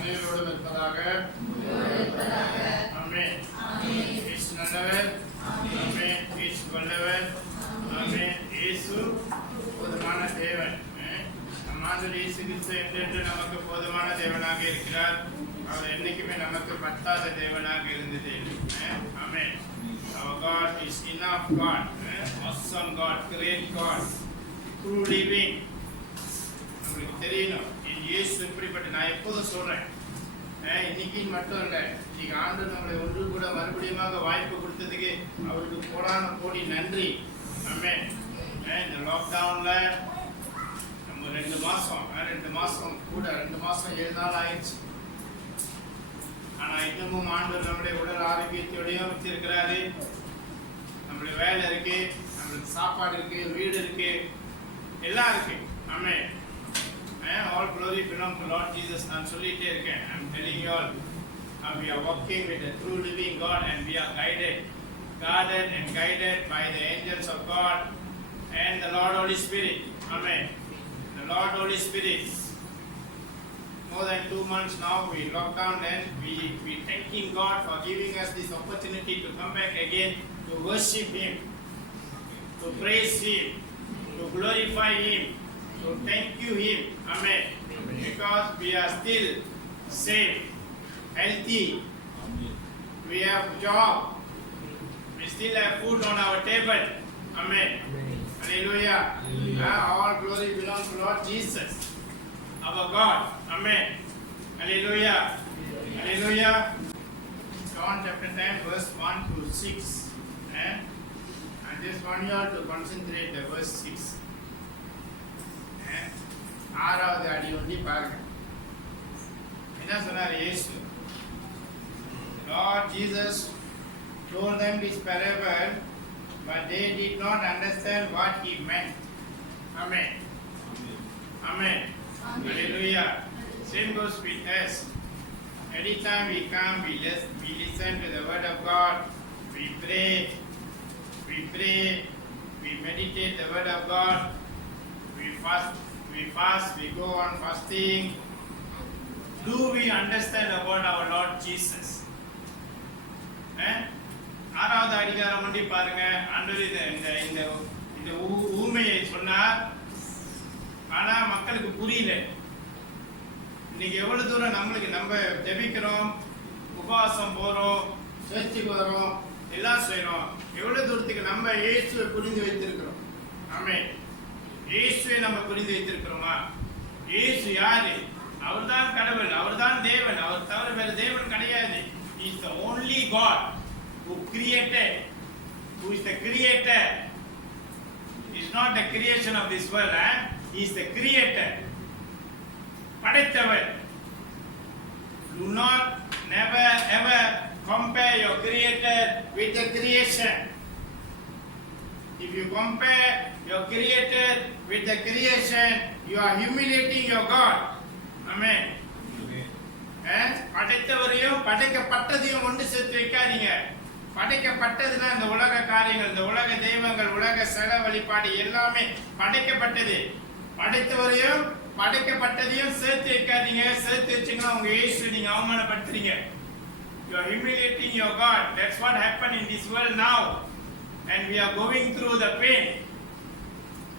அனைவரோடும் இருப்பதாக. ஆமென். இயேசு நல்லவர். ஆமென். இயேசு வல்லவர். ஆமென். இயேசு போதுமான தேவன். நம் ஆண்டவர் இயேசு கிறிஸ்து என்றென்று நமக்கு போதுமான தேவனாக இருக்கிறார். அவர் என்னைக்குமே நமக்கு பத்தாத தேவனாக இருந்தது. ஆமென். Our God is enough God, awesome God, great God, true living. உங்களுக்கு தெரியணும் இயேசு எப்படிப்பட்ட. நான் எப்போதும் சொல்றேன், இன்னைக்கு மட்டும் இல்லை, இன்னைக்கு ஆண்டவர் நம்மளை ஒன்று கூட மறுபடியும் வாய்ப்பு கொடுத்ததுக்கு அவருக்கு கோடான கோடி நன்றி. ஆமென். இந்த லாக்டவுன்ல நம்ம 2 மாசம் கூட 2 மாசம் 7 நாள் ஆயிடுச்சு. ஆனா இன்னமும் ஆண்டவர் நம்முடைய உடல் ஆரோக்கியத்தோடையும் வச்சிருக்கிறாரு. நம்மளுடைய வேலை இருக்கு, நம்மளுக்கு சாப்பாடு இருக்கு, வீடு இருக்கு, எல்லாம் இருக்கு. ஆமென். All glory belongs to Lord Jesus. நான் சொல்லிட்டே இருக்கேன். I'm telling you all, we are walking with a true living God and we are guarded and guided by the angels of God and the Lord Holy Spirit. Amen. The Lord Holy Spirit. More than 2 months now we locked down and we thanking God for giving us this opportunity to come back again to worship Him, to praise Him, to glorify Him, to thank you Him. Amen. Because we are still safe, healthy. We have job. We still have food on our table. Amen. Hallelujah. All glory belongs to Lord Jesus, our God. Amen. Hallelujah. Hallelujah. John chapter 10 verse 1 to 6. I just want you all to concentrate the verse 6. 6வது அடி ஒண்டி பாருங்க. என்ன சொன்னார் இயேசு? Lord Jesus told them this parable, but they did not understand what He meant. Amen. Amen. Hallelujah. Same goes with us. Anytime we come, we listen to the word of God. We pray, we meditate the word of God. We fast, we go on fasting. Do we understand about our Lord Jesus? 6வது அதிகாரம் ஒண்டி பாருங்க. ஆண்டவர் இந்த ஊமையை சொன்னார், ஆனா மக்களுக்கு புரியல. இன்னைக்கு எவ்வளவு தூரம் நம்ம ஜெபிக்கிறோம், உபவாசம் போறோம், சர்ச்சுக்கு வரோம், எல்லாம் செய்யறோம். எவ்வளவு தூரத்துக்கு நம்ம இயேசுவை புரிந்து வைத்திருக்கிறோம்? ஆமென். இயேசுவை நம்ம புரிந்து வைத்திருக்கிறோமா? இயேசு யாரு? அவர்தான் கடவுள், அவர்தான் தேவன். அவர் தவிர வேற தேவன் கிடையாது. He is the only God who created, who is the creator. He is not the creation of this world. He is the creator. படைத்தவர். Do not never ever compare your creator with the creation. If you compare your creator with the creation, you are humiliating your God. Amen. படைத்தவரையும் படைக்கப்பட்டதையும் ஒன்று சேர்த்து வைக்காதீங்க. படைக்கப்பட்டதுன்னா இந்த உலக காரியங்கள், இந்த உலக தெய்வங்கள், உலக சட வழிபாடு எல்லாமே படைக்கப்பட்டது. படைத்தவரையும் படைக்கப்பட்டதையும் சேர்த்து வைக்காதீங்க. சேர்த்து வச்சீங்கன்னா உங்க இயேசு நீங்க அவமானப்படுத்துறீங்க. You are humiliating your God. That's what happened in this world now, and we are going through the pain.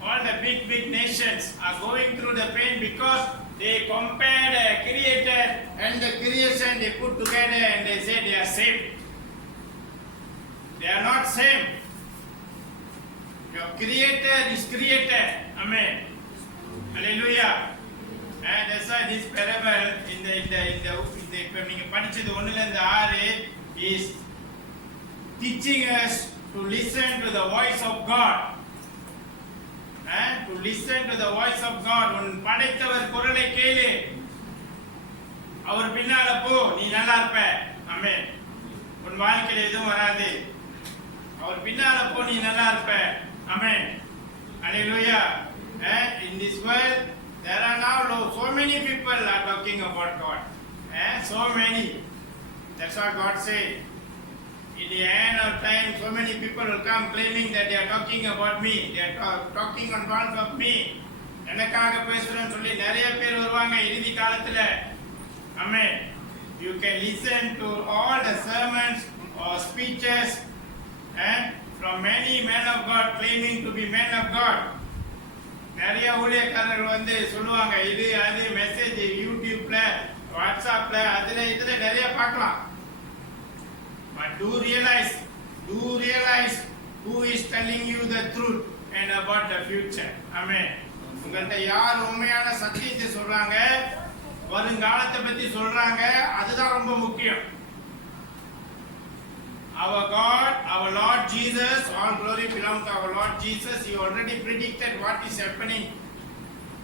All the big nations are going through the pain because they compared the creator and the creation. They put together and they say they are same. They are not same. Your creator is creator. Amen. Hallelujah. And that's why this parable in the இப்ப நீங்க படிச்சது 1ல இருந்து 6 is teaching us to listen to the voice of God. To listen to the voice of God. உன் படைத்தவர் குரலை கேளு, அவர் பின்னால போ, நீ நல்லா இருப்ப. ஆமென். உன் வாழ்க்கையில எதுவும் வராது. அவர் பின்னால போ, நீ நல்லா இருப்ப. ஆமென். Hallelujah. In this world there are now so many people are talking about God. So many. That's what God said. In the end of time, so many people will come claiming that they are talking about me. They are talking on behalf of me. எனக்காக பேசுறேன்னு சொல்லி நிறைய பேர் வருவாங்க இறுதி காலத்துல. Amen. You can listen to all the sermons or speeches from many men of God claiming to be men of God. நிறைய ஊழியக்காரர்கள் வந்து சொல்லுவாங்க, இது அது மெசேஜ் யூடியூப்ல வாட்ஸ்அப்ல அதுல இதுல நிறைய பார்க்கலாம். But do realize who is telling you the truth and about the future. Amen. உங்கள்ட்ட யார் உண்மையான சத்தியத்தை சொல்றாங்க, வருங்காலத்தை பத்தி சொல்றாங்க, அதுதான் ரொம்ப முக்கியம். Our God, our Lord Jesus, all glory belongs to our Lord Jesus. He already predicted what is happening,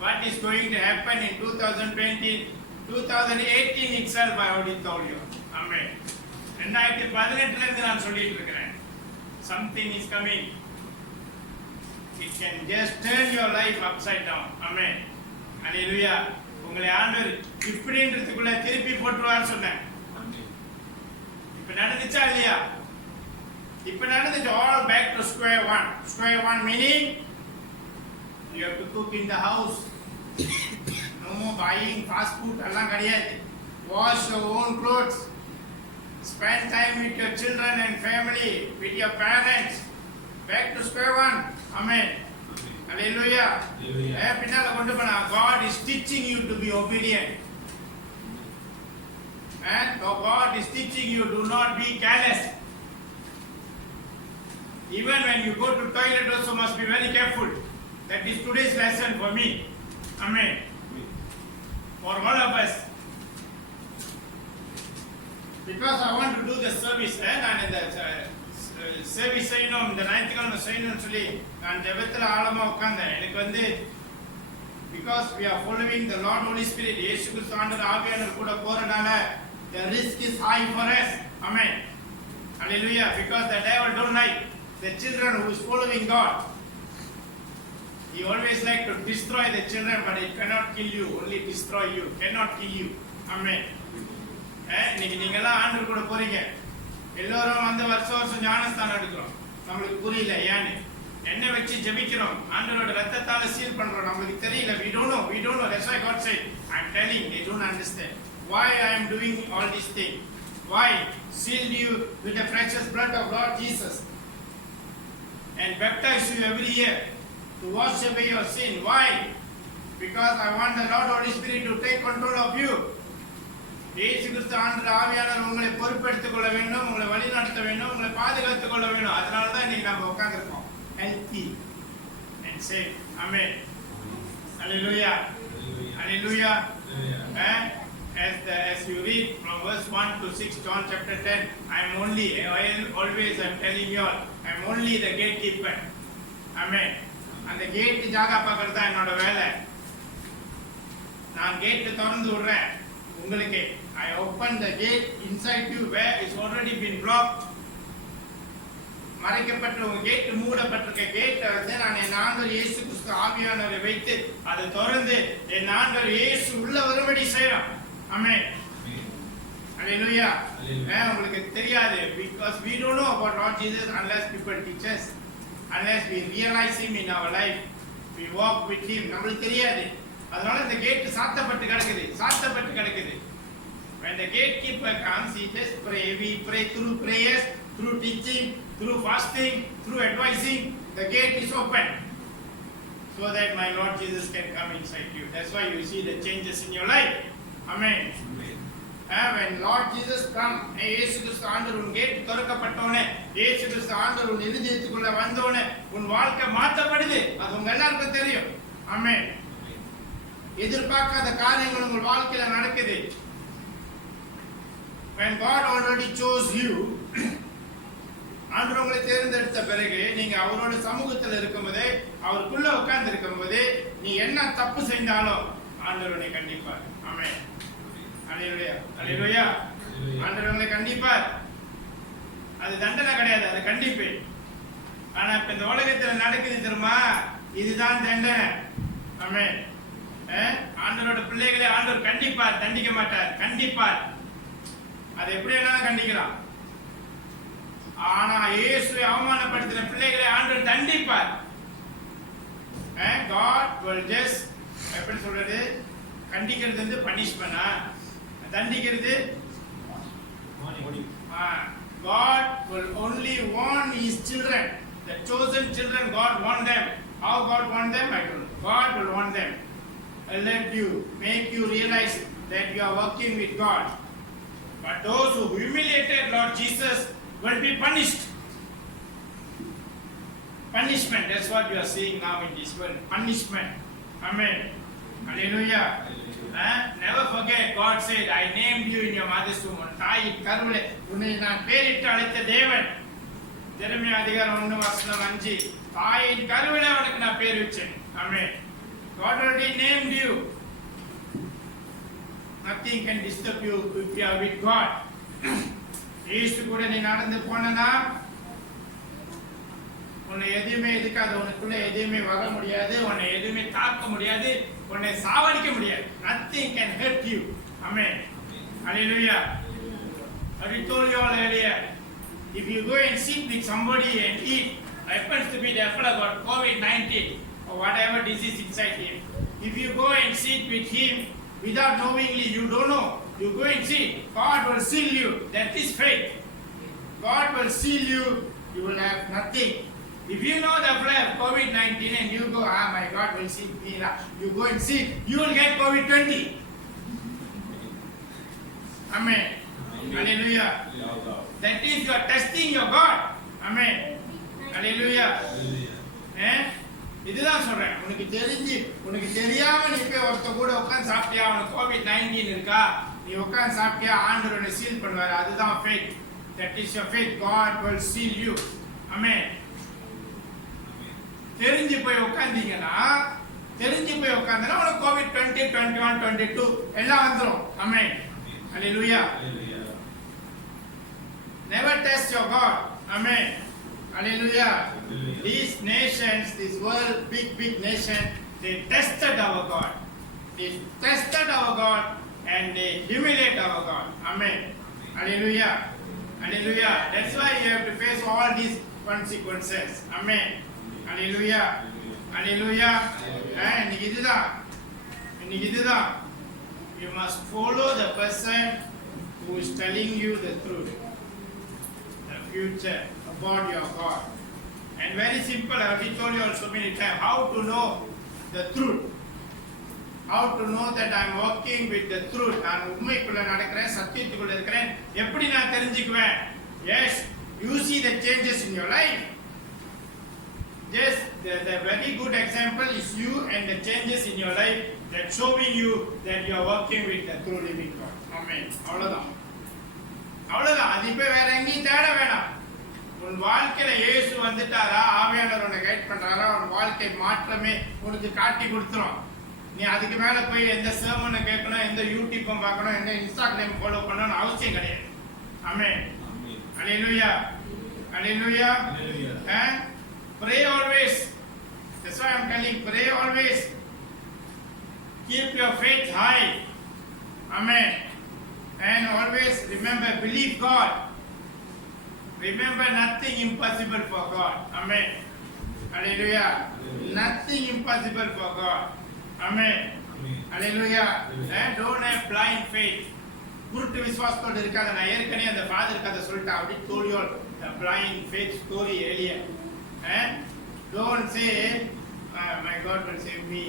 what is going to happen in 2020, 2018 itself. I already told you. Amen. 2018 இருந்து நான் சொல்லிட்டு இருக்கிறேன். Something is coming. It can just turn your life upside down. Amen. Hallelujah. உங்களை ஆண்டவர் இப்படின்றதுக்குள்ள திருப்பி போட்டுருவார் சொன்னேன். இப்ப நடந்துச்சா இல்லையா? இப்ப நடந்துச்சு. All back to square one meaning you have to cook in the house. No more buying fast food எல்லாம் கிடையாது. Wash your own clothes. Spend time with your children and family, with your parents. Back to square one. Amen. Hallelujah. பின்னால கொண்டு போனா God is teaching you to be obedient. And God is teaching you do not be careless. Even when you go to toilet also must be very careful. That is today's lesson for me. Amen. For all of us. Because I want to do the service நான் இந்த சர்வீஸ் செய்யணும், இந்த ஞாயிற்றுக்கிழமை செய்யணும்னு சொல்லி நான் ஜெபத்தில் ஆழமா உட்கார்ந்தேன். எனக்கு வந்து because we are following the Lord Holy Spirit, இயேசு கிறிஸ்து ஆண்டவர் ஆவியானவர் கூட போறனால the risk is high for us. Amen. Hallelujah. Because the devil don't like the children who is following God. He always like to destroy the children, but it cannot kill you, only destroy you, cannot kill you. Amen. இன்னைக்கு நீங்க எல்லாம் ஆண்டவர் கூட போறீங்க, எல்லாரும் வந்து வருஷம் ஞானஸ்தானம் எடுக்கிறோம். நம்மளுக்கு புரியல ஏன்னு, என்ன வச்சு ஜெபிக்கிறோம், ஆண்டவரோட ரத்தத்தால சீல் பண்றோம், நம்மளுக்கு தெரியல. we don't know. That's why God said, I'm telling, they don't understand why I am doing all these things. Why seal you with the precious blood of Lord Jesus and baptize you every year to wash away your sin. Why? Because I want the Lord Holy Spirit to take control of you. இயேசு கிறிஸ்து ஆண்டவர் ஆவியானவர் உங்களை பொறுப்பெடுத்துக் கொள்ள வேண்டும், உங்களை வழி நடத்த வேண்டும், உங்களை பாதுகாத்துக் கொள்ள வேண்டும். அதனால தான் இன்னைக்கு நம்ம உட்கார்ந்திருக்கோம். Healthy and safe. Amen. Hallelujah. Hallelujah. As you read from verse 1 to 6, John chapter 10, always I'm telling you all, I'm only the gatekeeper. Amen. அந்த கேட் ஜாகா பார்க்கறது தான் என்னோட வேலை. நான் கேட் திறந்து விடுறேன் உங்களுக்கு. I open the gate inside you where it's already been blocked. மறைக்கப்பட்ட ஒரு கேட், மூடப்பட்டிருக்க கேட் வந்து நான் என் ஆண்டவர் இயேசு கிறிஸ்து ஆவியானவரை வைத்து அதை திறந்து என் ஆண்டவர் இயேசு உள்ள வரும்படி செய்யலாம். ஆமென். Hallelujah. உங்களுக்கு தெரியாது, because we don't know about Lord Jesus unless people teach us, unless we realize him in our life, we walk with him. நம்மளுக்கு தெரியாது. அதனால இந்த கேட் சாத்தப்பட்டு கிடக்குது. When the gatekeeper comes, he just pray. We pray through prayers, through teaching, through fasting, through advising. The gate is open so that my Lord Jesus can come inside you. That's why you see the changes in your life. Amen. When Lord Jesus come, இயேசு கிறிஸ்து ஆண்டவர் உன் கேட் திறக்கப்பட்டோனே, இயேசு கிறிஸ்து ஆண்டவர் உன் இருதயத்துக்குள்ள வந்தோனே உன் வாழ்க்கை மாற்றப்படுது. அது உங்க எல்லாருக்கும் தெரியும். ஆமென். எதிர்பார்க்காத காரியங்கள் உங்கள் வாழ்க்கையில நடக்குது. When God already chose you, ஆண்டவர் உங்களை தேர்ந்தெடுத்த பிறகு நீங்க அவரோட சமூகத்தில் இருக்கும்போது, அவருக்குள்ள உட்கார்ந்து இருக்கும்போது, நீ என்ன தப்பு செஞ்சாலும் ஆண்டவர் உன்னை கண்டிப்பார். ஆமென். ஹல்லேலூயா. ஹல்லேலூயா. ஆண்டவர் உங்களை கண்டிப்பார். அது தண்டனை கிடையாது, அது கண்டிப்பு. ஆனா இப்ப இந்த உலகத்துல நடக்குது தெரியுமா, இதுதான் தண்டனை. ஆமென். ஆண்டவரோட பிள்ளைகளை ஆண்டவர் கண்டிப்பார், தண்டிக்க மாட்டார், கண்டிப்பார். அது எப்படி வேணாலும் கண்டிக்கலாம். ஆனா இயேசுவை அவமானப்படுத்தின பிள்ளைகளை ஆண்டவர் தண்டிப்பார். God will just எப்படி சொல்றது, கண்டிக்கிறது வந்து பனிஷ்மெண்டா, தண்டிக்கிறது God will only warn his children, the chosen children. God warn them. How God warn them? I don't know. God will warn them, let you, make you realize that you are working with God. But those who humiliated Lord Jesus will be punished. Punishment, that's what you are seeing now in this world. Punishment. Amen. Hallelujah. Never forget, God said, I named you in your mother's womb. தாயின் கருவிலே உன்னை நான் பேரிட்டு அழைத்த தேவன். எரேமியா அதிகாரம் 1:5. தாயின் கருவிலே உனக்கு நான் பேர் வச்சேன். Amen. God already named you. Nothing can disturb you if you are with God. இயேசு கூட நீ நடந்து போனனா உன்னை எதுவுமே எதுக்காது, உனக்குள்ள எதுவுமே வர முடியாது, உன்னை எதுவுமே தாக்க முடியாது, உன்னை சாவடிக்க முடியாது. Nothing can hurt you. Amen. Hallelujah. I told you all earlier, if you go and sit with somebody and eat, happens to be the fellow got COVID-19 or whatever disease inside him. If you go and sit with him without knowingly, you don't know, you go and sit, God will seal you. That is faith. God will seal you. You will have nothing. If you know the fly of COVID-19 and you go, my God will see me, you go and see, you will get COVID-20. Amen. Hallelujah. That is, you are testing your God. Amen. Hallelujah. இதுதான் சொல்றேன். உனக்கு தெரிஞ்சு உனக்கு தெரியாம நீ போய் ஒருத்த கூட உட்கார்ந்து சாப்பிட்டியா, உனக்கு COVID-19 இருக்கா, நீ உட்கார்ந்து சாப்பிட்டியா, ஆண்டவர் உன்னை சீல் பண்ணுவாரு. அதுதான் faith. That is your faith. God will seal you. Amen. தெரிஞ்சு போய் உட்கார்ந்தீங்கன்னா உனக்கு COVID-20, 21, 22 எல்லாம் வந்துரும். Amen. Hallelujah. Never test your God. Amen. Hallelujah. These nations, this world, big nation, they tested our God. They tested our God and they humiliate our God. Amen. Hallelujah. Hallelujah. That's why you have to face all these consequences. Amen. Hallelujah. Hallelujah. இன்னைக்கு இதுதான். You must follow the person who is telling you the truth, the future about your God. And very simple, I have told you also many times, how to know the truth. How to know that I am working with the truth. நான் உண்மைக்குள்ள நடக்கிறேன், சத்தியத்துக்குள்ள இருக்கிறேன். எப்படி நான் தெரிஞ்சுக்குவேன்? Yes, you see the changes in your life. Just the very good example is you and the changes in your life that showing you that you are working with the true living God. Amen. அவ்வளவுதான். அது இப்ப வேற எங்கேயும் தேட வேணாம். உன் வாழ்க்கையில இயேசு வந்துட்டாரா, ஆவியானவர் உன்னை கைட் பண்றாரா, உன் வாழ்க்கை மாற்றமே உனக்கு காட்டி கொடுத்துரும். நீ அதுக்கு மேல போய் எந்த சர்மனை கேட்கணும், எந்த யூடியூப்பும் பார்க்கணும், எந்த இன்ஸ்டாகிராம் ஃபாலோ பண்ணணும்னு அவசியம் கிடையாது. ஆமென். ஹல்லேலூயா. Hallelujah. Pray always. That's why I'm telling, pray always. Keep your faith high. Amen. And always remember, believe God. Remember, nothing impossible for God. Amen. Hallelujah. Nothing impossible for God. Amen. Hallelujah. And don't have blind faith. குருட்டு விசுவாசத்தோடு இருக்காத. நான் ஏற்கனவே அந்த ஃபாதர் கதை சொல்லிட்டேன். அப்படி told you the blind faith story earlier. Don't say, my God will save me.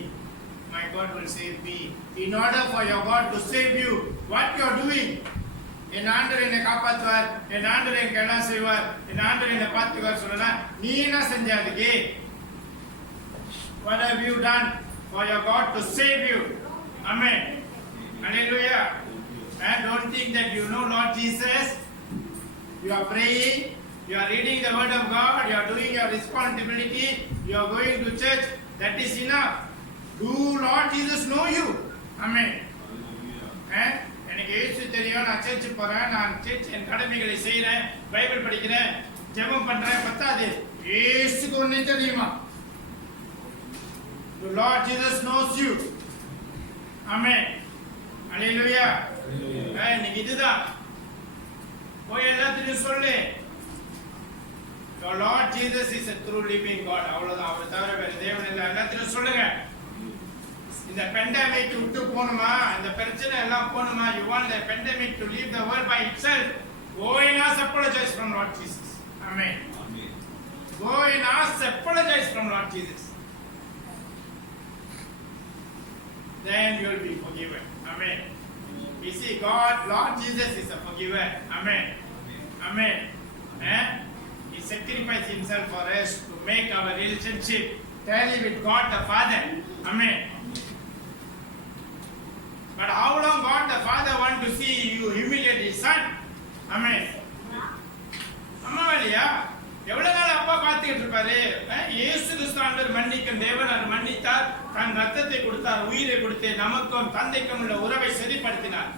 My God will save me. In order for your God to save you, what you are doing? என் ஆண்டவர் என்னை காப்பாற்றுவார், என் ஆண்டவர் எனக்கு எல்லாம் செய்வார், என் ஆண்டவர் என்னை பார்த்துக்குவார் சொல்லலாம். நீ என்ன செஞ்ச அதுக்கு? What have you done for your God to save you? Amen. Hallelujah. And don't think that you know Lord Jesus. You are praying, you are reading the word of God, you are doing your responsibility, you are going to church. That is enough. Do Lord Jesus know you? Amen. எனக்கு இயேசு தெரியும், நான் சர்ச்சு போறேன், நான் சர்ச் என் கடமைகளை செய்யறேன், பைபிள் படிக்கிறேன், ஜெபம் பண்றேன், பத்தாது. இயேசுக்கு ஒண்ணே தெரியுமா? The Lord Jesus knows you. Amen. Hallelujah. இன்னைக்கு இதுதான். போய் எல்லாத்தையும் சொல்லு. Your Lord Jesus is a true living God. அவ்வளவுதான். அவரை தவிர வேற தேவன் இல்லை. எல்லாத்தையும் சொல்லுங்க. இந்த pandemic விட்டு போணுமா, இந்த பிரச்சனை எல்லாம் போணுமா, you want the pandemic to leave the world by itself, go and ask apologize from Lord Jesus. Amen. Go and ask apologize from Lord Jesus. Then you will be forgiven. Amen. You see, God, Lord Jesus is a forgiver. Amen. Amen. He sacrificed himself for us to make our relationship tally with God the Father. Amen. But how long God the Father want to see you humiliate his son? Amen. அம்மாவலியா எவ்வளவு நாள் அப்பா பார்த்துக்கிட்டு இருப்பாரு? இயேசு கிறிஸ்து ஆண்டவர் மன்னிக்கும் தேவன், அவர் மன்னித்தார், தன் ரத்தத்தை கொடுத்தார், உயிரை கொடுத்து நமக்கும் தந்தைக்கும் உள்ள உறவை சரிப்படுத்தினார்.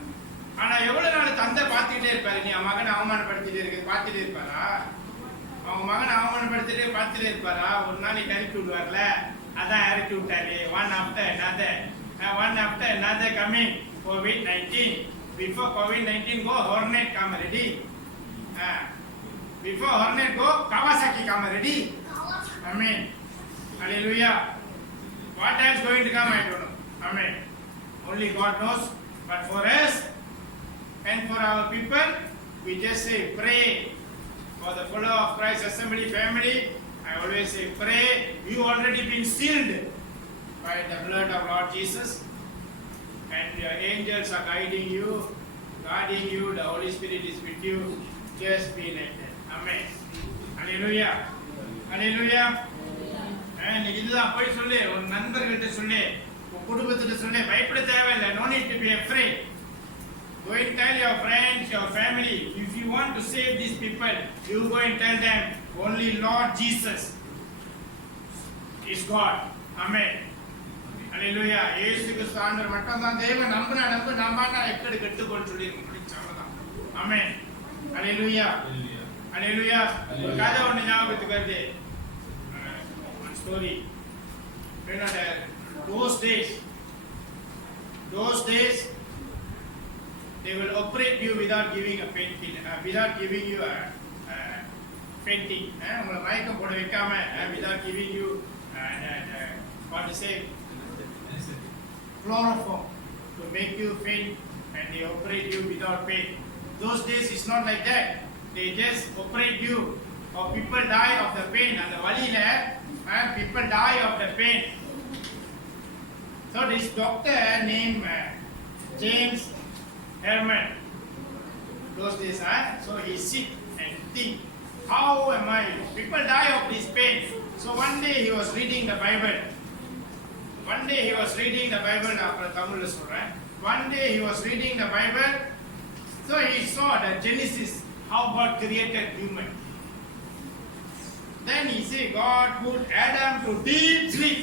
ஆனா எவ்வளவு நாள் தந்தை பார்த்துக்கிட்டே இருப்பாரு? நீ மகனை அவமானப்படுத்திட்டே இருக்கு பார்த்துட்டே இருப்பாரா? அவங்க மகனை அவமானப்படுத்திட்டே பார்த்துட்டே இருப்பாரா? ஒரு நாளைக்கு இறக்கி விடுவார்ல, அதான் இறக்கி விட்டாரு. One after another coming. COVID-19. Before COVID-19 go, Hornet come ready. Before Hornet go, Kawasaki come ready. Amen. Hallelujah. What else going to come, I don't know. Amen. Only God knows. But for us and for our people, we just say pray. For the follower of Christ Assembly family, I always say pray. You already been sealed by the blood of Lord Jesus. And your angels are guiding you, guarding you. The Holy Spirit is with you. Just be like that. Amen. Hallelujah. Hallelujah. And இதுதான் போய் சொல்லு, உன் நண்பர்கிட்ட சொல்லு, உன் குடும்பத்திட்ட சொல்லு, பயப்பட தேவையில்லை. No need to be afraid. Go and tell your friends, your family. If you want to save these people, you go and tell them only Lord Jesus is God. Amen. Hallelujah. இயேசு கிறிஸ்து ஆண்டவர் மட்டும்தான் தேவன். நம்பு நாம எக்கடி கெட்டுக்கொள் சொல்லி முடிச்சவதான். ஆமென். Hallelujah. Hallelujah. ஒரு கதை ஒன்று ஞாபகத்துக்கு வருது. One story. Those days they will operate you without giving a painkiller, without giving you a fainting. உங்களை மயக்கம் போட வைக்காம, without giving you what to say, chloroform to make you faint, and they operate you without pain. Those days it's not like that. They just operate you, or people die of the pain. And the valila, people die of the pain. So this doctor named James Herman, those days, so he sit and think, how am I? People die of this pain. So one day he was reading the Bible. One day he was reading the Bible. One day he was reading the Bible. So he saw the Genesis, how God created human. Then he said, God put Adam to deep sleep.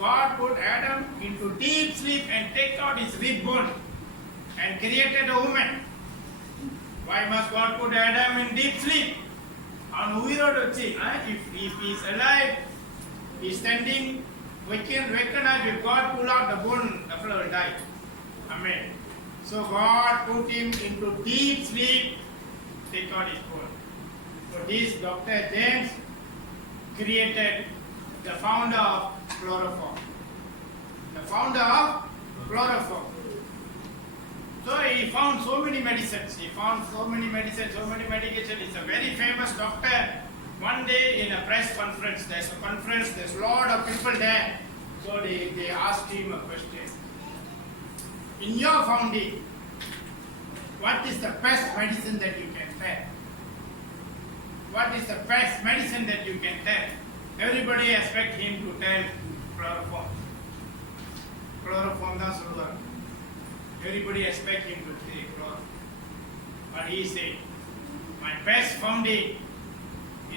God put Adam into deep sleep and take out his rib bone and created a woman. Why must God put Adam in deep sleep? If he is alive, he is standing, waken up. If God pull out the bone, the fellow will die. Amen. So God put him into deep sleep, take out his bone. So this Dr. James created the founder of chloroform. The founder of chloroform. So he found so many medicines. So many medications. He's a very famous doctor. One day in a press conference, there's a lot of people there. So they asked him a question. In your founding, what is the best medicine that you can tell? What is the best medicine that you can tell? Everybody expect him to tell chloroform. Chloroform da solvar. Everybody expect him to say chloroform. But he said, my best founding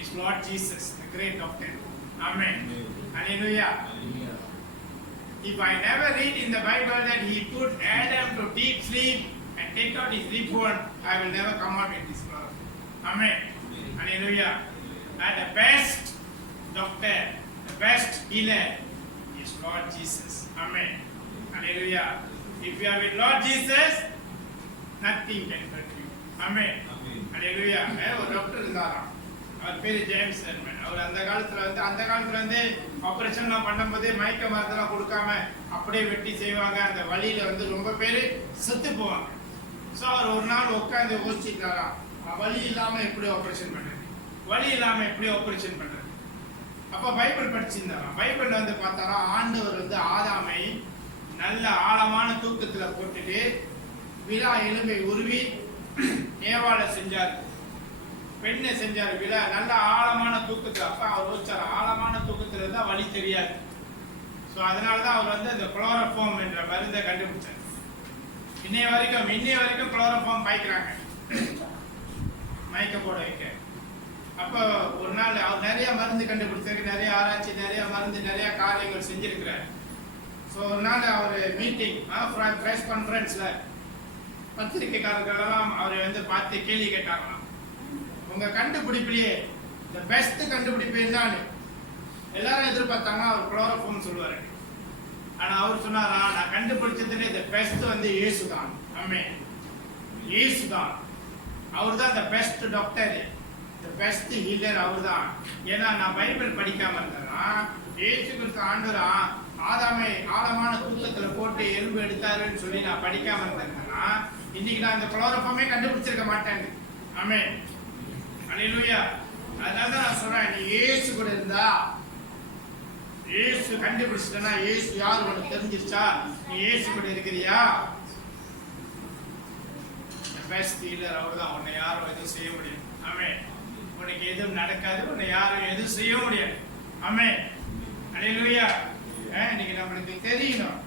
is Lord Jesus, the great doctor. Amen. Hallelujah. If I never read in the Bible that he put Adam to deep sleep and take out his rib bone, I will never come out with this chloroform. Amen. Hallelujah. And the best doctor, the best healer is Lord Jesus. Amen. Hallelujah. If you are with Lord Jesus, nothing can hurt you. Amen. Hallelujah. ஒரு டாக்டர் இருந்தாராம். அவர் பேரு James Herman. அவர் அந்த காலத்துல வந்து ஆபரேஷன்லாம் பண்ணும்போது மயக்க மருந்தெல்லாம் கொடுக்காம அப்படியே வெட்டி செய்வாங்க. அந்த வழியில வந்து ரொம்ப பேர் செத்து போவாங்க. ஸோ அவர் ஒரு நாள் உட்காந்து யோசிச்சுட்டாராம், வலி இல்லாம எப்படி ஆபரேஷன் பண்றது, வலி இல்லாம எப்படி ஆபரேஷன் பண்றது. அப்ப பைபிள் படிச்சிருந்தாராம். பைபிள்ல வந்து பார்த்தாரா, ஆண்டவர் வந்து ஆதாமை நல்ல ஆழமான தூக்கத்துல போட்டுட்டு விழா எலும்பை உருவி ஏவாளை செஞ்சார், பெண்ணை செஞ்சார். விழா நல்ல ஆழமான தூக்கத்துல. அப்ப அவர் யோசிச்சார், ஆழமான தூக்கத்துல இருந்தா வலி தெரியாது. ஸோ அதனாலதான் அவர் வந்து அந்த குளோரோஃபார்ம் என்ற மருந்தை கண்டுபிடிச்சார். இன்னைய வரைக்கும் குளோரோஃபார்ம் பாய்க்கிறாங்க மயக்க போட வைக்க. அப்போ ஒரு நாள் அவர் நிறைய மருந்து கண்டுபிடிச்சிருக்கு, நிறைய ஆராய்ச்சி, நிறைய மருந்து, நிறைய காரியங்கள் செஞ்சிருக்கிறார். ஸோ ஒரு நாள் அவர் மீட்டிங் ப்ரெஸ் கான்ஃபரன்ஸ்ல பத்திரிகைக்காரர்களெல்லாம் அவரை வந்து பார்த்து கேள்வி கேட்டாங்களாம், உங்க கண்டுபிடிப்பிலேயே இந்த பெஸ்ட் கண்டுபிடிப்பு என்னன்னு எல்லாரும் எதிர்பார்த்தாங்க. அவர் குளோரோஃபார்ம் சொல்லுவாரு. ஆனா அவர் சொன்னாரா, நான் கண்டுபிடிச்சதுல இந்த பெஸ்ட் வந்து இயேசு தான். ஆமென், இயேசு தான். அவர் தான் இந்த பெஸ்ட் டாக்டர், இந்த பெஸ்ட் ஹீலர் அவர் தான். ஏன்னா நான் பைபிள் படிக்காம இருந்தேன்னா, இயேசு கிறிஸ்து ஆண்டவர் ஆதாமை ஆழமான தூக்கத்துல போட்டு எலும்பு எடுத்தாருன்னு சொல்லி நான் படிக்காம இருந்தேன்னா, இன்னைக்கு நான் இந்த குளோரோஃபார்மே கண்டுபிடிச்சிருக்க மாட்டேன். ஆமென், அல்லேலூயா. அதனால தான் நான் சொல்றேன், நீ இயேசு கூட இருந்தா, இயேசு கண்டுபிடிச்சிட்டனா, இயேசு யார் உனக்கு தெரிஞ்சிருச்சா, நீ இயேசு கூட இருக்கிறியா, பெஸ்ட் ஹீலர் அவர் தான். உன்னை யாரும் எதுவும் செய்ய முடியும். ஆமென், உனக்கு எதுவும் நடக்காது, உன்னை யாரும் எதுவும் செய்ய முடியாது. ஆமென், அல்லேலூயா. இன்னைக்கு நம்மளுக்கு தெரியணும்,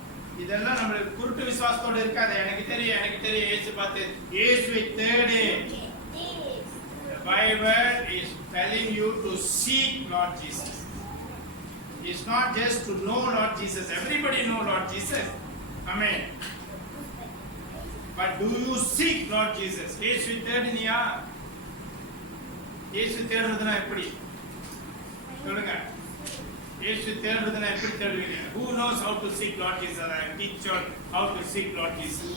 இதெல்லாம் நம்மளுக்கு குருட்டு விசுவாசத்தோட இருக்காது. எனக்கு தெரியும் இயேசு பார்த்து, இயேசுவை தேடு. The Bible is telling you to seek Lord Jesus. It's not just to know Lord Jesus. Everybody know Lord Jesus. Amen. But do you seek Lord Jesus? இயேசுவை தேடுனியா? இயேசு தேடுறதுனா எப்படி சொல்லுங்க? இயேசு தேடுறதுனா எப்படி தேடுவீங்க? Who knows how to seek Lord Jesus? I teach you how to seek Lord Jesus.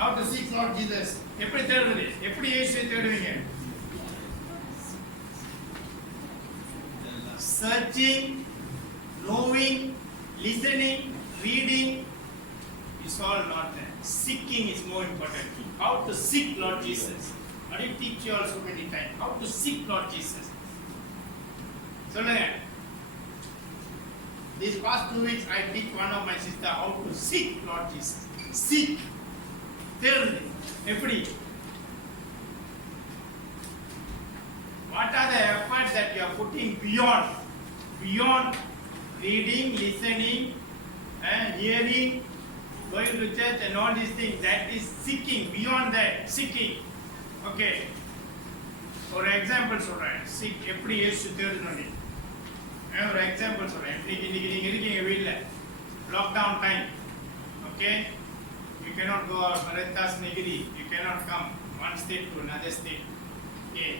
How to seek Lord Jesus? எப்படி தேடுறது? எப்படி இயேசுவை தேடுவீங்க? Searching, knowing, listening, reading is all not there. Seeking is more important. How to seek Lord Jesus? I did teach you all so many times. How to seek Lord Jesus? சொல்லுங்க. These past 2 weeks I teach one of my sister how to seek Lord Jesus. Seek. தேடுறது எப்படி? What are the efforts that you are putting beyond reading, listening, hearing, going to church and all these things? That is seeking. Beyond that, seeking. Okay. ஒரு எக்ஸாம்பிள் சொல்றேன். seek எப்படி இயேசு தேடணும். ஒரு எக்ஸாம்பிள் சொல்றேன். இன்னைக்கு நீங்க இருக்கீங்க வீட்ல, lockdown time. Okay, you cannot go out. Marattas Nigiri, you cannot come one state to another state. Okay,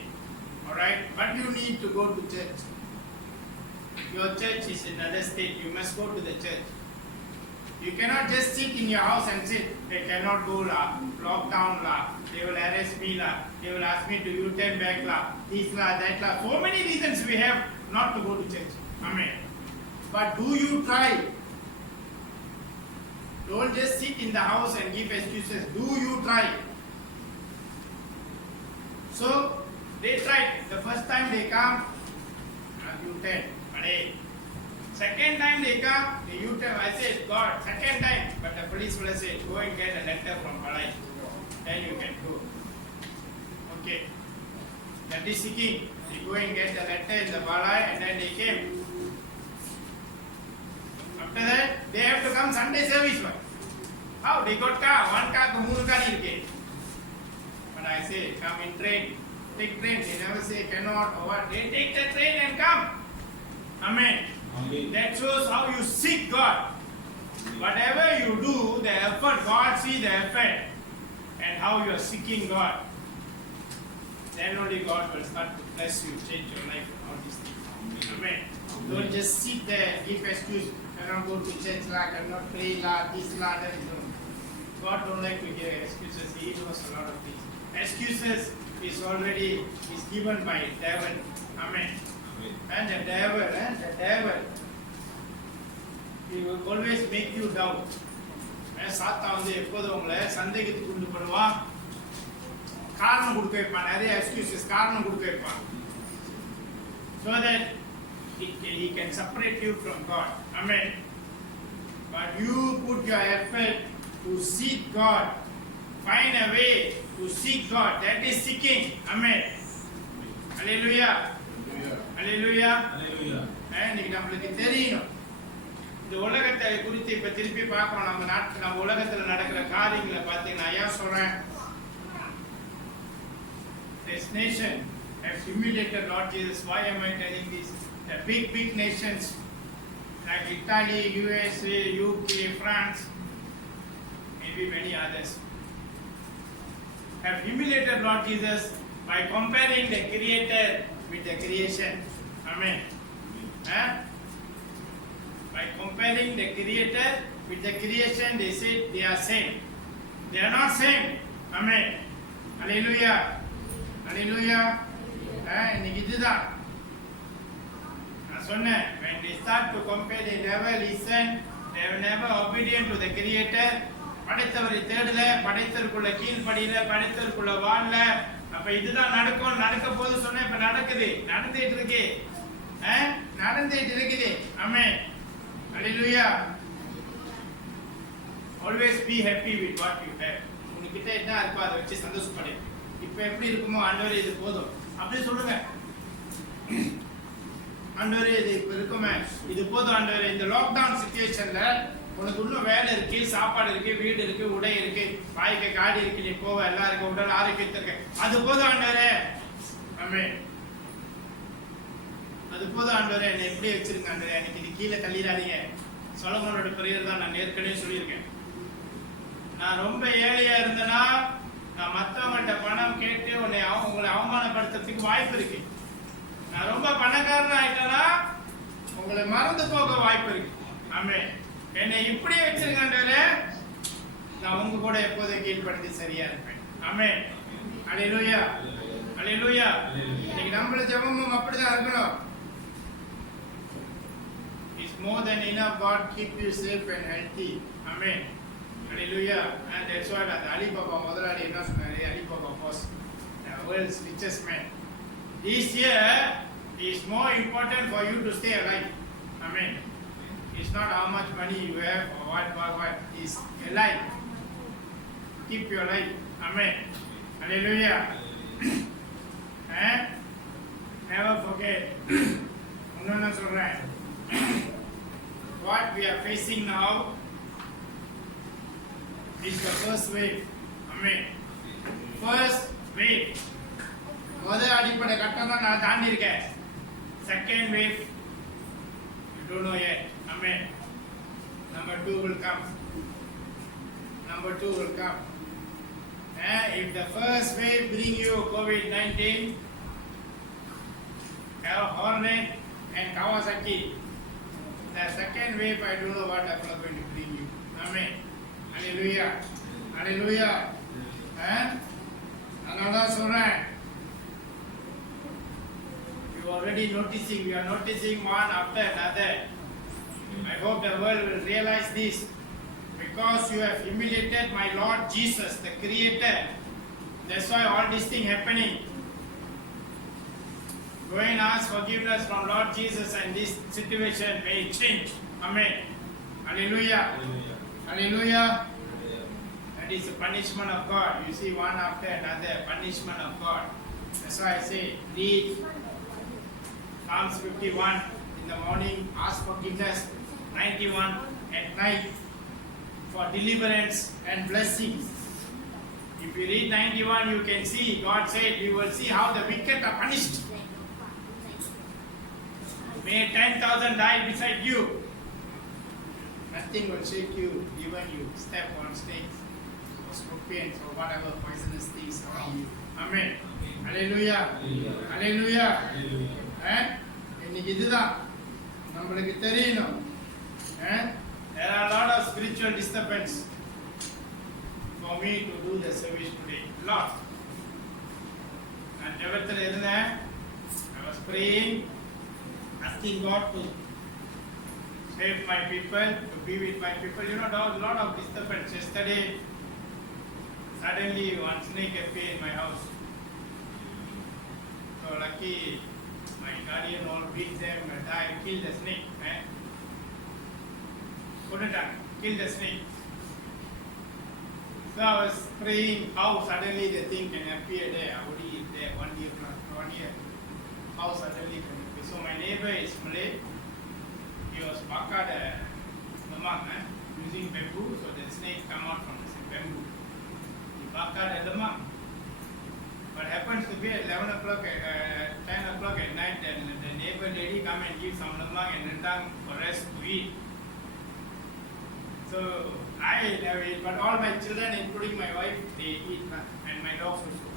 all right, but you need to go to church. Your church is in another state. You must go to the church. You cannot just sit in your house and sit. They cannot go la, lockdown la. They will arrest me la. They will ask me to U-turn back la. This la, that la. So many reasons we have not to go to church. Amen. But do you try? Don't just sit in the house and give excuses. Do you try? So they tried. The first time they come, U-turn. Second time they come, the U-turn. I said, God, second time. But the police will say, go and get a letter from Balai. Then you can go. Okay. That is seeking. They go and get the letter in the Balai and then they came. After that, they have to come Sunday service. How? They got car. One car to move car. But I say, come in train. Take train. They never say cannot or what. They take the train and come. Amen. That shows how you seek God. Whatever you do, the effort, God sees the effort and how you are seeking God. Then only God will start to bless you, change your life and all these things. Amen. Don't just sit there, give excuse, cannot go to church, cannot pray, this, that. God don't like to give excuses. He knows a lot of things. excuses is already is given by devil. Amen. And the devil, he will always make you doubt. சாத்தான் வந்து எப்போதும் உங்களை சந்தேகத்துக்கு கொண்டு பண்ணுவான், காரணம் கொடுக்க வைப்பான், நிறைய எக்ஸ்கியூசஸ் காரணம் கொடுக்க வைப்பான், so that he can separate you from God. Amen. But you put your effort to seek God, find a way to seek God, that is seeking. Amen. Hallelujah. Hallelujah. Hallelujah. இன்னைக்கு நம்மளுக்கு தெரியணும், இந்த உலகத்தை குறித்து இப்ப திருப்பி பார்க்கணும். நம்ம உலகத்துல நடக்கிற காரியங்களை பார்த்தீங்கன்னா, ஏன் சொல்றேன், this nation has humiliated Lord Jesus. Why am I telling this? The big nations like Italy, USA, UK, France, maybe many others, have humiliated Lord Jesus by comparing the Creator with the creation. Amen. By comparing the Creator with the creation, they say they are same. They are not same. Amen. Hallelujah. Hallelujah. இன்னைக்கு இதுதான் நான் சொன்னேன். When they start to compare, they never listen, they are never obedient to the Creator. படைத்தவரை தேடல, படைத்தவருக்குள்ள கீழ்ப்படியில, படைத்தவருக்குள்ள வாழல. அப்ப இதுதான் நடக்கும், நடக்க போது சொன்ன, இப்ப நடக்குது, நடந்துட்டு இருக்கு, நடந்துட்டு இருக்குது. ஆமென். Hallelujah. Always be happy with what you have. உன்கிட்ட என்ன இருக்கோ அதை வச்சு சந்தோஷப்படு. இப்ப எப்படி இருக்குமோ, ஆண்டவரே இது போதும் அப்படி சொல்லுங்க. ஆண்டவரே இது இப்ப இருக்குமே, இது போதும் ஆண்டவரே. இந்த லாக்டவுன் சிச்சுவேஷன்ல உனக்கு இன்னும் வேலை இருக்கு, சாப்பாடு இருக்கு, வீடு இருக்கு, உடை இருக்கு, வாய்க்க காடி இருக்கு, நீ போவ, எல்லாம் இருக்கு, உடல் ஆரோக்கியத்தை இருக்கு, அது போதும் ஆண்டவரே. ஆமென். அது போதும் ஆண்டவரே, என்னை எப்படி வச்சிருக்க ஆண்டவரே, எனக்கு இது கீழே தள்ளிடாதீங்க. சொலமோனோட பிரேயர் தான் நான் ஏற்கனவே சொல்லியிருக்கேன். நான் ரொம்ப ஏழையா இருந்தேன்னா, நான் மற்றவங்கள்ட்ட பணம் கேட்டு உங்களை அவமானப்படுத்துறதுக்கு வாய்ப்பு இருக்கு. நான் ரொம்ப பணக்காரன் ஆயிட்டேன்னா உங்களை மறந்து போக வாய்ப்பு இருக்கு. ஆமென். என்னை இப்படி வச்சிருக்க ஆண்டவரே, நான் உங்க கூட எப்போதும் கீழ்படுத்தி சரியா இருப்பேன். ஆமென். ஹல்லேலூயா. ஹல்லேலூயா. இன்னைக்கு நம்மள ஜெபமும் அப்படிதான் இருக்கணும். It's more than enough. God keep you safe and healthy. Amen. Hallelujah. And that's why the Alibaba முதலாளி என்ன சொன்னாரு, Alibaba was the world's richest man. This year is more important for you to stay alive. Amen. It's not how much money you have or what. It's alive. Keep your life. Amen. Hallelujah. Never forget. இன்னொன்னு சொல்றேன், what we are facing now is the first wave. Amen. First wave. முதல் அடிப்படை கட்டம் தான் நான் தாண்டி இருக்கேன். Second wave, you don't know yet. Amen. Number 2 will come. Number 2 will come. If the first wave bring you COVID-19, Hornet and Kawasaki, the second wave, I don't know what I'm going to bring you. Amen. Hallelujah. Hallelujah. Another surah. You already noticing, we are noticing one after another. I hope the world will realize this. Because you have humiliated my Lord Jesus, the Creator. That's why all this thing happening. Go and ask forgiveness from Lord Jesus, and this situation may change. Amen. Hallelujah. Hallelujah. That is the punishment of God. You see, one after another, punishment of God. That's why I say, read Psalms 51 in the morning, ask forgiveness. 91 at night for deliverance and blessings. If you read 91, you can see, God said, you will see how the wicked are punished. May 10,000 die beside you. Nothing will shake you, even you step on snakes or scorpions or whatever poisonous things around you. Amen. Hallelujah. Hallelujah. இன்னைக்கு இதுதான் நம்மளுக்கு தெரியணும். There are a lot of spiritual disturbance for me to do the service today. Lot. நான் ஜெபத்துல இருந்தேன். I was praying, asking God to save my people, to be with my people. You know, there was a lot of disturbance. Yesterday, suddenly one snake appeared in my house. So lucky, my guardian all beat them and died, killed the snake. Killed the snake. So I was praying how suddenly the thing can appear there. Already there 1 year plus 1 year. How suddenly can appear. So my neighbor is Malay. He was bakar the lemang using bamboo. So the snake come out from the bamboo. He bakar the lemang. But happens to be at 11 o'clock, 10 o'clock at night, and the neighbor lady come and give some lemang and rendang for us to eat. So I never eat, but all my children, including my wife, they eat, and my dogs also.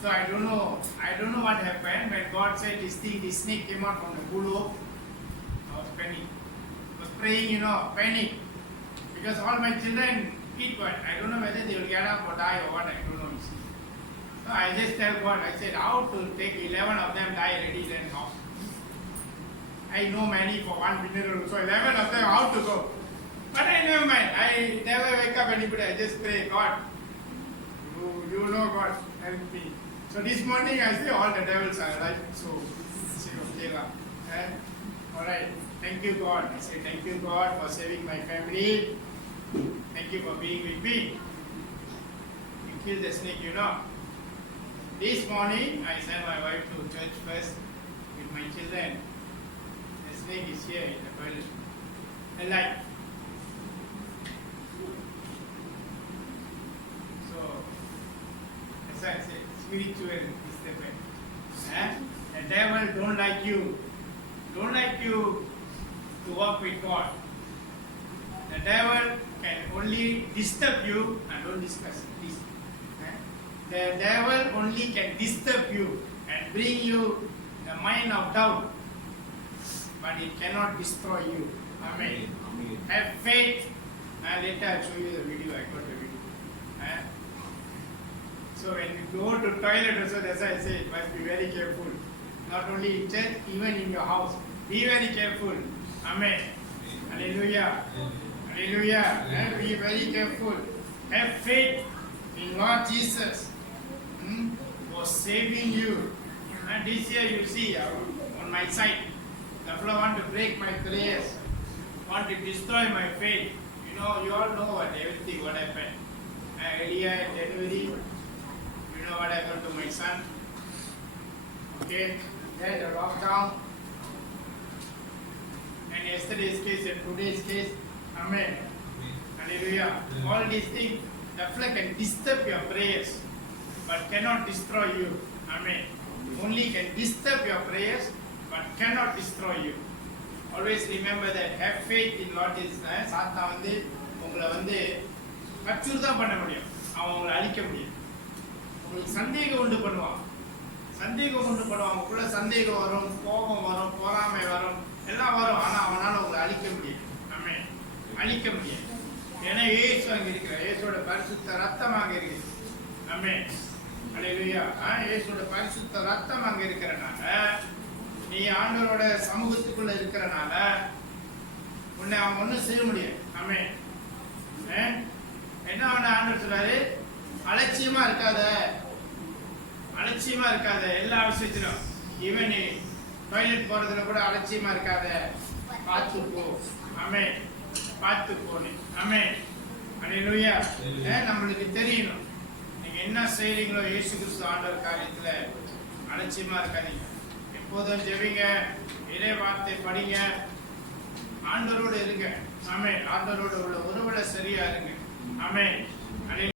So I don't know what happened when God said this snake came out from the bulo. I was panic. I was praying, panic, because all my children eat what? I don't know whether they will get up or die or what. I don't know. So I just tell God, I said, how to take 11 of them die already, then how? I know many for one mineral, so 11 of them, how to go? But I never mind. I never wake up anybody. I just pray, God, you know, God, help me. So this morning I say all the devils are alive. So I say, okay lah. All right. Thank you, God. I say, thank you, God, for saving my family. Thank you for being with me. You killed the snake, This morning I sent my wife to church first with my children. The snake is here in the toilet. Alive. I say, spiritual disturbance. The devil don't like you to walk with God. The devil can only disturb you and don't discuss this. The devil only can disturb you and bring you the mind of doubt, but it cannot destroy you. Amen. Have faith. Later I'll show you the video. I got the video. So when you go to toilet also, that's why I say it must be very careful. Not only in church, even in your house. Be very careful. Amen. Hallelujah. Hallelujah. Be very careful. Have faith in Lord Jesus for saving you. And this year you see on my side, the fellow want to break my prayers, want to destroy my faith. You all know everything what happened. Earlier in January, what happened to my son. Okay, then the lockdown, and yesterday's case and today's case. Amen. Hallelujah. All these things, the flesh can disturb your prayers, but cannot destroy you. Amen. Only can disturb your prayers, but cannot destroy you. Always remember that. Have faith in Lord Jesus. சாத்தா உங்களை கச்சூர் தான் பண்ண முடியும், அவன் உங்களை அழிக்க முடியும். உங்களுக்கு சந்தேகம் உண்டு பண்ணுவான், உங்களுக்குள்ள சந்தேகம் வரும், கோபம் வரும், பொறாமை வரும், எல்லாம் வரும். ஆனா அவனால உங்களை அழிக்க முடியும். ஆமென். அழிக்க முடியும். ஏன்னா இயேசு அங்க இருக்கிறார். இயேசுவோட பரிசுத்த ரத்தம் அங்க இருக்குது. ஆமென். ஹல்லேலூயா. இயேசுவோட பரிசுத்த ரத்தம் அங்க இருக்கிறனால, நீ ஆண்டவரோட சமூகத்துக்குள்ள இருக்கிறனால உன்னை அவன் ஒன்றும் செய்ய முடியும். ஆமென். என்ன ஆண்டவர் சொல்றாரு? அலட்சியமா இருக்காத, எல்லா விஷயத்திலும். ஈவன் நீ டாய்லெட் போறதுல கூட அலட்சியமா இருக்காத, பார்த்து போ. ஆமென். பார்த்து போனே. ஆமென். ஹல்லேலூயா. நம்மளுக்கு தெரியணும் நீங்க என்ன செய்றீங்களோ இயேசு கிறிஸ்து ஆண்டவர் காரியத்துல அலட்சியமா இருக்காதீங்க. எப்போதும் ஜெபிங்க, இறை வார்த்தை படிங்க, ஆண்டவரோடு இருங்க. ஆமென். ஆண்டவரோடு உள்ள உறவுல சரியா இருங்க. ஆமென்.